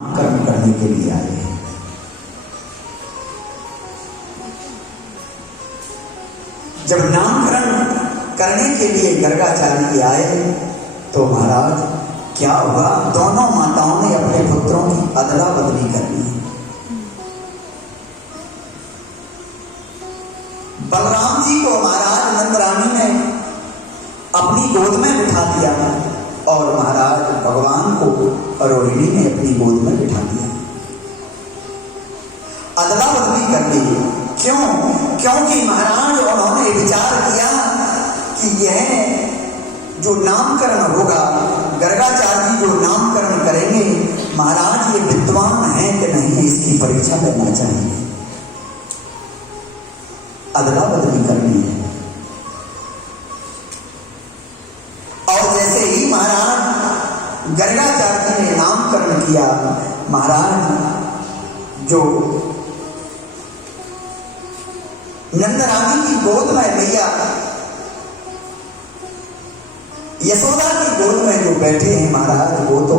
कर्म करने के लिए आए हैं। जब नामकरण करने के लिए गर्गाचार्य आए तो महाराज क्या हुआ, दोनों माताओं ने अपने पुत्रों की अदला बदली कर ली। बलराम जी को महाराज नंदरानी ने अपनी गोद में बिठा दिया और महाराज भगवान को रोहिणी ने अपनी गोद में बिठा दिया। अदला बदली कर ली। क्यों? क्योंकि महाराज उन्होंने विचार किया कि यह जो नामकरण होगा, गर्गाचार्य जी जो नामकरण करेंगे, महाराज ये विद्वान है कि नहीं इसकी परीक्षा लेना चाहिए। अदला बदली कर ली है। और जैसे ही महाराज गर्गाचार्य जी ने नामकरण किया, महाराज जो नंदरानी की गोद में मैया यशोदा की गोद में जो बैठे हैं महाराज, वो तो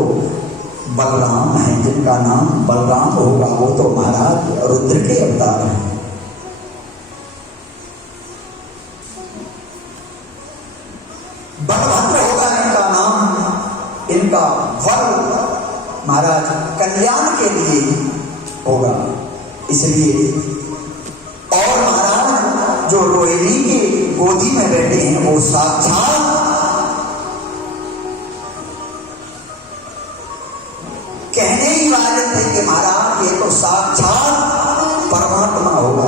बलराम हैं, जिनका नाम बलराम होगा, वो तो महाराज रुद्र के अवतार हैं। बलभद्र होगा इनका नाम, इनका फल महाराज कल्याण के लिए होगा। इसलिए और महाराज जो रोहिणी के गोदी में बैठे हैं वो साक्षात कहने ही वाले थे कि महाराज ये तो साक्षात परमात्मा होगा।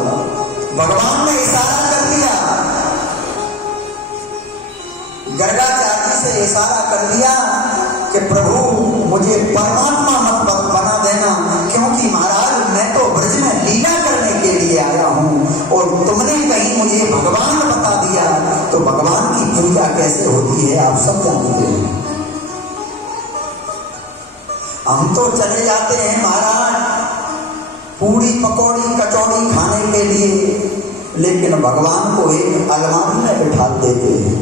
भगवान ने इशारा कर दिया, गर्गाचार्य से इशारा कर दिया कि प्रभु मुझे परमात्मा मत बना देना, क्योंकि महाराज मैं तो ब्रज में लीला करने के लिए आया हूं और तुमने कहीं मुझे भगवान बता दिया, तो भगवान की पूजा कैसे होती है आप सब जानते हैं। हम तो चले जाते हैं महाराज पूड़ी पकौड़ी कचौड़ी खाने के लिए, लेकिन भगवान को एक अलमारी में बिठा देते हैं।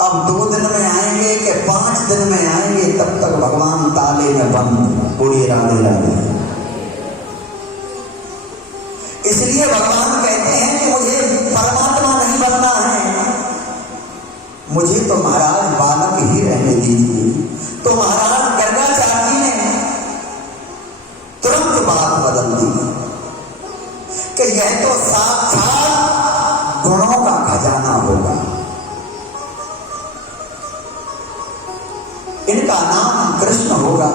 अब 2 दिन में आएंगे कि 5 दिन में आएंगे, तब तक भगवान ताले में बंद, पूरी राधे राधे। इसलिए भगवान कहते हैं कि मुझे परमात्मा नहीं बनना है, मुझे तो महाराज बालक ही रहने दीजिए। तो महाराज गर्गाचार्य जी ने तुरंत बात बदल दी कि यह तो साक्षात गुणों का खजाना होगा, इनका नाम कृष्ण होगा,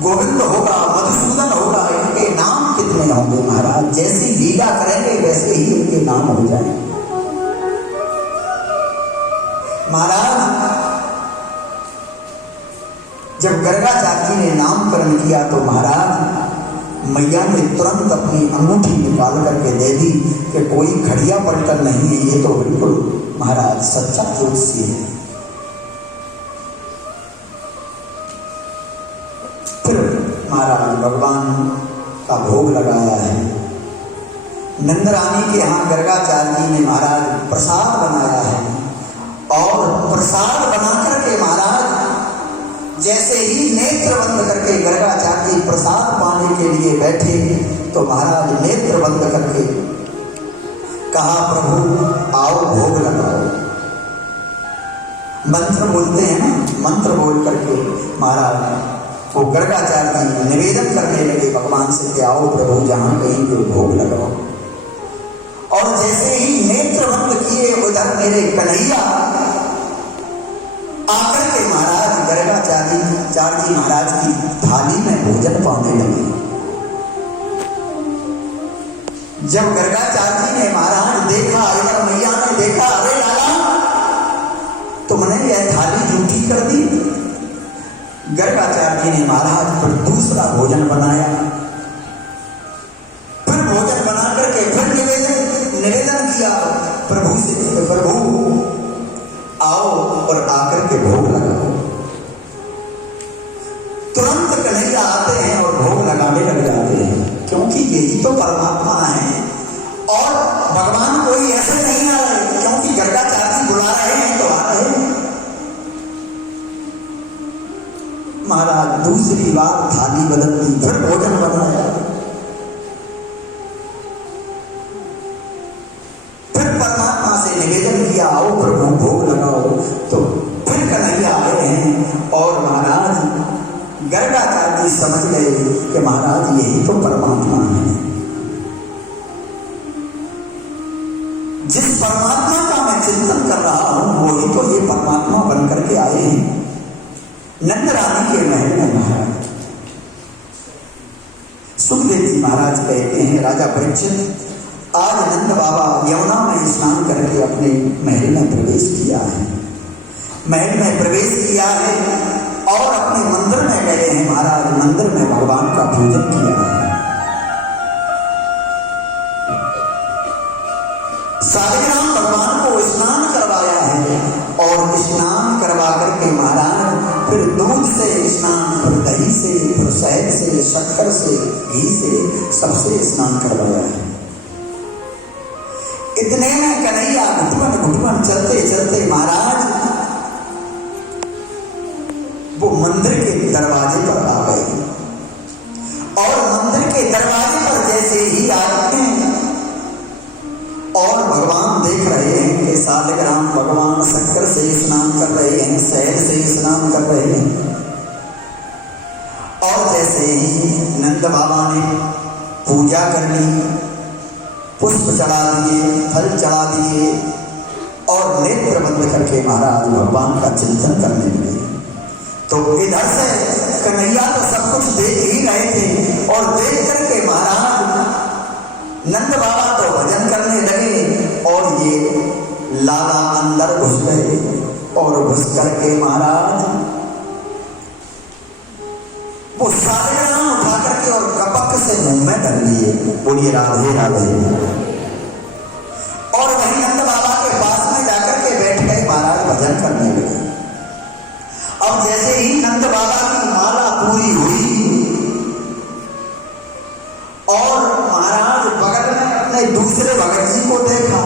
गोविंद होगा, मधुसूदन होगा। इनके नाम कितने होंगे महाराज, जैसी लीला करेंगे वैसे ही इनके नाम हो जाएंगे। महाराज जब गर्गाचार्य ने नामकरण किया तो महाराज मैया ने तुरंत अपनी अंगूठी निकाल करके दे दी कि कोई घड़िया पलटन नहीं है, ये तो बिल्कुल महाराज सच्चा ज्योतिषी है। फिर महाराज भगवान का भोग लगाया है। नंदरानी के यहाँ गर्गाचार्य जी ने महाराज प्रसाद बनाया है और प्रसाद बना करके महाराज जैसे ही नेत्र बंद करके गर्गाचार्य जी प्रसाद पाने के लिए बैठे तो महाराज नेत्र बंद करके कहा, प्रभु आओ भोग लगाओ। मंत्र बोलते हैं ना, मंत्र बोल करके महाराज वो गर्गाचार्य जी निवेदन करने लगे भगवान से कि आओ प्रभु जहां कहीं जो भोग लगाओ। और जैसे ही नेत्र बंद किए उधर मेरे कन्हैया आकर के महाराज गर्गाचार्य जी महाराज की थाली में भोजन पाने लगे। जब गर्गाचार्य जी ने महाराज देखा, इधर मैया ने देखा, अरे लाला तुमने यह थाली झूठी कर दी। गर्गाचार्य जी ने महाराज पर दूसरा भोजन बनाया। फिर भोजन बना करके फिर निवेदन किया प्रभु से, प्रभु आओ और आकर के भोग लगाओ। तुरंत कन्हैया आते हैं और भोग लगाने लग जाते हैं, क्योंकि यही तो परमात्मा है। और भगवान कोई ऐसे नहीं आ रहे, क्योंकि गर्गाचार्य जी बुला रहे हैं तो आ रहे हैं। महाराज दूसरी बार थाली बदल दी, फिर भोजन बनाया, फिर परमात्मा से निवेदन किया, आओ प्रभु भोग लगाओ। तो फिर कन्हैया आए हैं और महाराज गर्गाचार्य समझ गए कि महाराज यही तो परमात्मा है। जिस परमात्मा का मैं चिंतन कर रहा हूं वही तो ये परमात्मा बनकर के आए हैं नंद रानी के महल में। महाराज सुखदेव जी महाराज कहते हैं, राजा परीक्षित, आज नंद बाबा यमुना में स्नान करके अपने महल में प्रवेश किया है, महल में प्रवेश किया है और अपने मंदिर में गए हैं। महाराज मंदिर में भगवान का पूजन किया है, सालिग्राम भगवान को स्नान करवाया है और स्नान करवा करके महाराज फिर दूध से स्नान, फिर दही से, फिर शहद से, शक्कर से, घी से, सबसे स्नान करवाया है। इतने में कन्हैया घुटमन घुटमन चलते चलते महाराज वो मंदिर के दरवाजे पर आ गए और मंदिर के दरवाजे पर जैसे ही आते हैं और भगवान देख रहे हैं कि सालिग्राम भगवान शक्कर से स्नान कर रहे हैं, शहद से स्नान कर रहे हैं। और जैसे ही नंद बाबा ने पूजा कर ली, पुष्प चढ़ा दिए, फल चढ़ा दिए और नेत्र बंद करके महाराज भगवान का चिंतन करने लगे। तो इधर से कन्हैया तो सब कुछ देख ही रहे थे और देख करके महाराज नंद बाबा तो भजन करने लगे और ये लाला अंदर घुस गए और घुस करके महाराज वो सालिग्राम उठा करके और कपक से मुंह में धर लिए। बोलिए राधे राधे। और वहीं नंद बाबा के पास में जाकर के बैठ गए, महाराज भजन करने लगे। अब जैसे ही नंद बाबा की माला पूरी हुई और महाराज बगल में अपने दूसरे भगत जी को देखा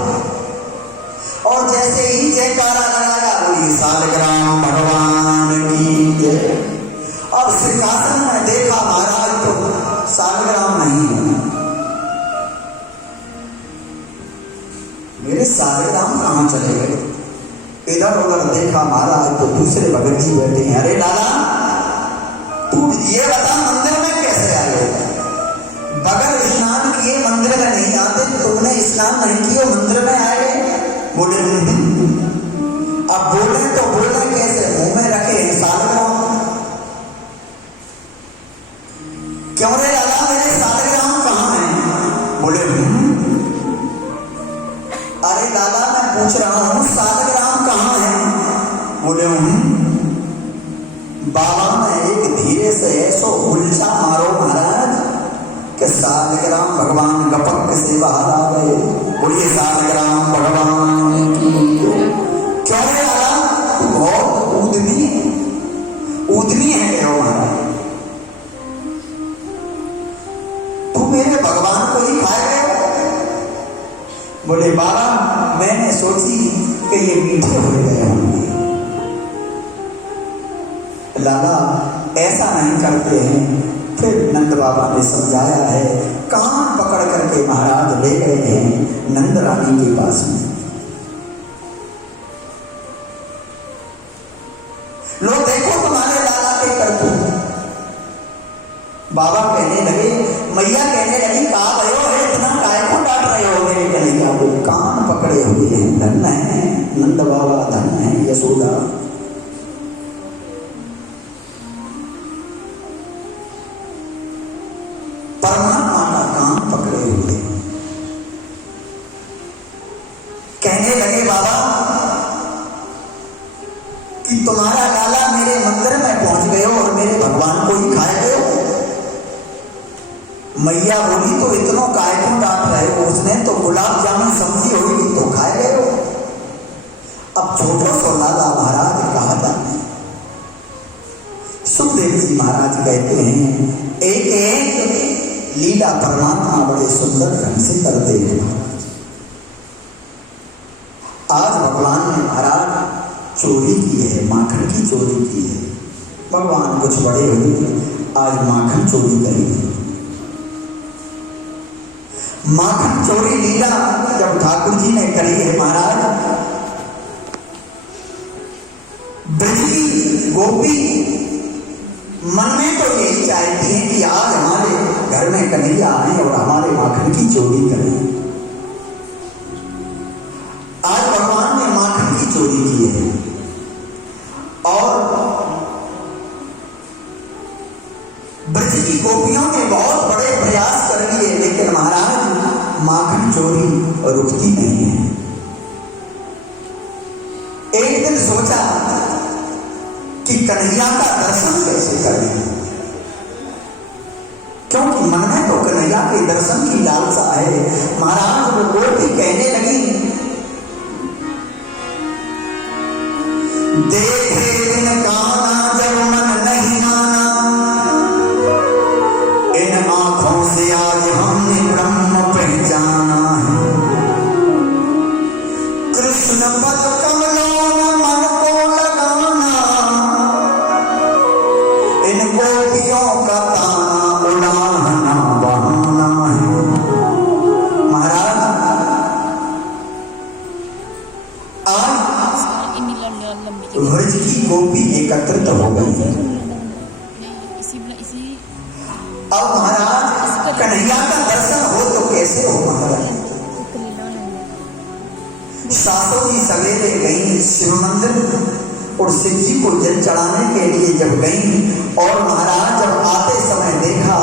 और जैसे ही जयकारा लगाया, बोली सालिग्राम भगवान की जय। अब सिंहासन में देखा महाराज तो सालिग्राम नहीं है। मेरे सालिग्राम कहाँ चले गए? इधर उधर देखा महाराज तो दूसरे भगत जी बैठे हैं। अरे लाला, तू ये बता मंदिर में कैसे आए हो? बगैर स्नान किए मंदिर में नहीं आते, तुमने स्नान नहीं किया मंदिर में आए गए? बोले अब बोले तो बोले कैसे? मुंह में रखे हैं सालिग्राम। क्यों रे लाला, मेरे सालिग्राम कहाँ है? बोले अरे लाला मैं पूछ रहा हूँ सालिग्राम कहाँ है? बोले बाबा ने एक धीरे से ऐसो उल्चा मारो महाराज कि सालिग्राम भगवान गपक से बाहर आ गए। बोलिए सालिग्राम भगवान की। क्यों रे लाला, बहुत ऊदनी है क्यों महाराज? तू मेरे भगवान को ही खाए गए? बोले बाबा मैंने सोची कि ये मीठे हो गए होंगे। लाला ऐसा नहीं करते हैं। फिर नंद बाबा ने समझाया है, कान पकड़ करके महाराज ले गए हैं नंद रानी के पास में। लो देखो तुम्हारे लाला के करतूत। बाबा कहने लगे, मैया कहने लगी, कहा भयो है इतना काय को डांट रहे हो मेरे कन्हैया को? कान पकड़े हुए हैं, धन है नंद बाबा, धन है यशोदा। परमात्मा का कान पकड़े हुए। कहने लगे बाबा कि तुम्हारा लाला मेरे मंदिर में पहुंच गए हो और मेरे भगवान को ही खाए गए हो। मैया बोली तो इतनों काय क्यों डांट रहे हो? उसने तो गुलाब जामुन समझी होगी तो खाए गए हो। अब छोटो सो लाला महाराज कहा जाते। सुखदेव जी महाराज कहते हैं, एक एक लीला परमात्मा बड़े सुंदर ढंग से करते हैं। आज भगवान ने महाराज चोरी की है, माखन की चोरी की है। भगवान कुछ बड़े हुए, आज माखन चोरी करेंगे। माखन चोरी लीला जब ठाकुर जी ने करी है महाराज, ब्रज की गोपी मन में तो यही चाहती है कि आज हमारे घर में कन्हैया आए और हमारे माखन की चोरी करें। आज भगवान ने माखन की चोरी की है और ब्रज की गोपियों ने बहुत बड़े प्रयास कर लिए, लेकिन महाराज माखन चोरी रुकती नहीं है। एक दिन सोचा कि कन्हैया का दर्शन कैसे करें, क्योंकि मन में तो कन्हैया के दर्शन की लालसा है। महाराज वो गोपी कहने लगी, देखे बिन काना जब मन नहीं माना, इन आंखों से आज हमने ब्रह्म पहचाना है। कृष्ण पद कमलों में मन को लगाना, इन गोपियों का ताना उड़ाना बहाना है। महाराज ब्रज की गोपी एकत्रित हो गई। अब महाराज कन्हैया का दर्शन हो तो कैसे हो महाराज। सासों जी सवेरे गई शिव मंदिर और शिव जी को जल चढ़ाने के लिए जब गई, और महाराज जब आते समय देखा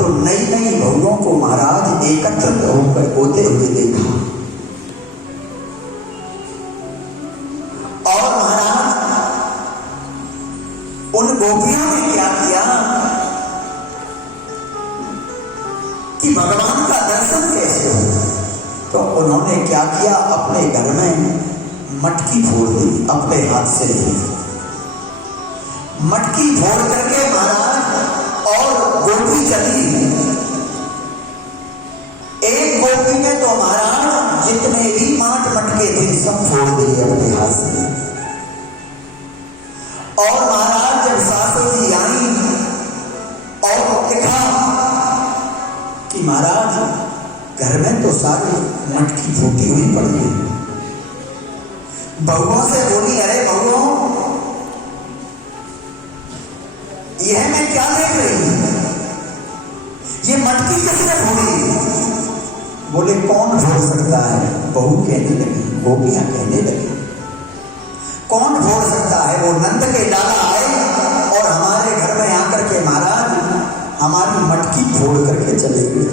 तो नई नई बहुओं को महाराज एकत्रित होकर होते हुए देखा। और महाराज उन गोपियों ने क्या किया कि भगवान का दर्शन कैसे हो, तो उन्होंने क्या किया, अपने घर में मटकी फोड़ दी, अपने हाथ से मटकी फोड़ करके महाराज और गोपी चली। एक गोपी ने तो महाराज जितने भी माट मटके थे सब फोड़ दिए अपने हाथ से। और महाराज जब सासू जी आई और देखा कि महाराज घर में तो सारी मटकी फूटी हुई पड़ी है, बहुओं से बोली, अरे बहुओं यह मैं क्या देख रही हूं, ये मटकी किसने फोड़ी। बोले कौन फोड़ सकता है, बहू कहने लगी, गोपियां कहने लगी, कौन फोड़ सकता है। वो नंद के लाला आए और हमारे घर में आकर के महाराज हमारी मटकी फोड़ करके चले गए।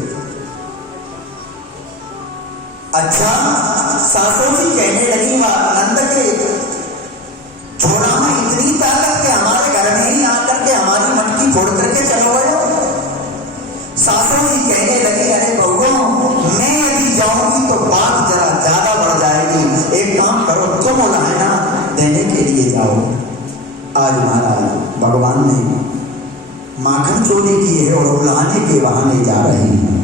अच्छा, सासू जी कहने लगी, नंद के छोड़ा में इतनी ताकत के हमारे घर में ही आकर के हमारी मटकी फोड़ करके चलो गए। सासू जी कहने लगी, अरे बहुओं मैं यदि जाऊंगी तो बात जरा ज्यादा बढ़ जाएगी, एक काम करो तुम उलाहना देने के लिए जाओ। आज महाराज भगवान ने माखन चोरी की है और उलाहने के बहाने जा रहे हैं।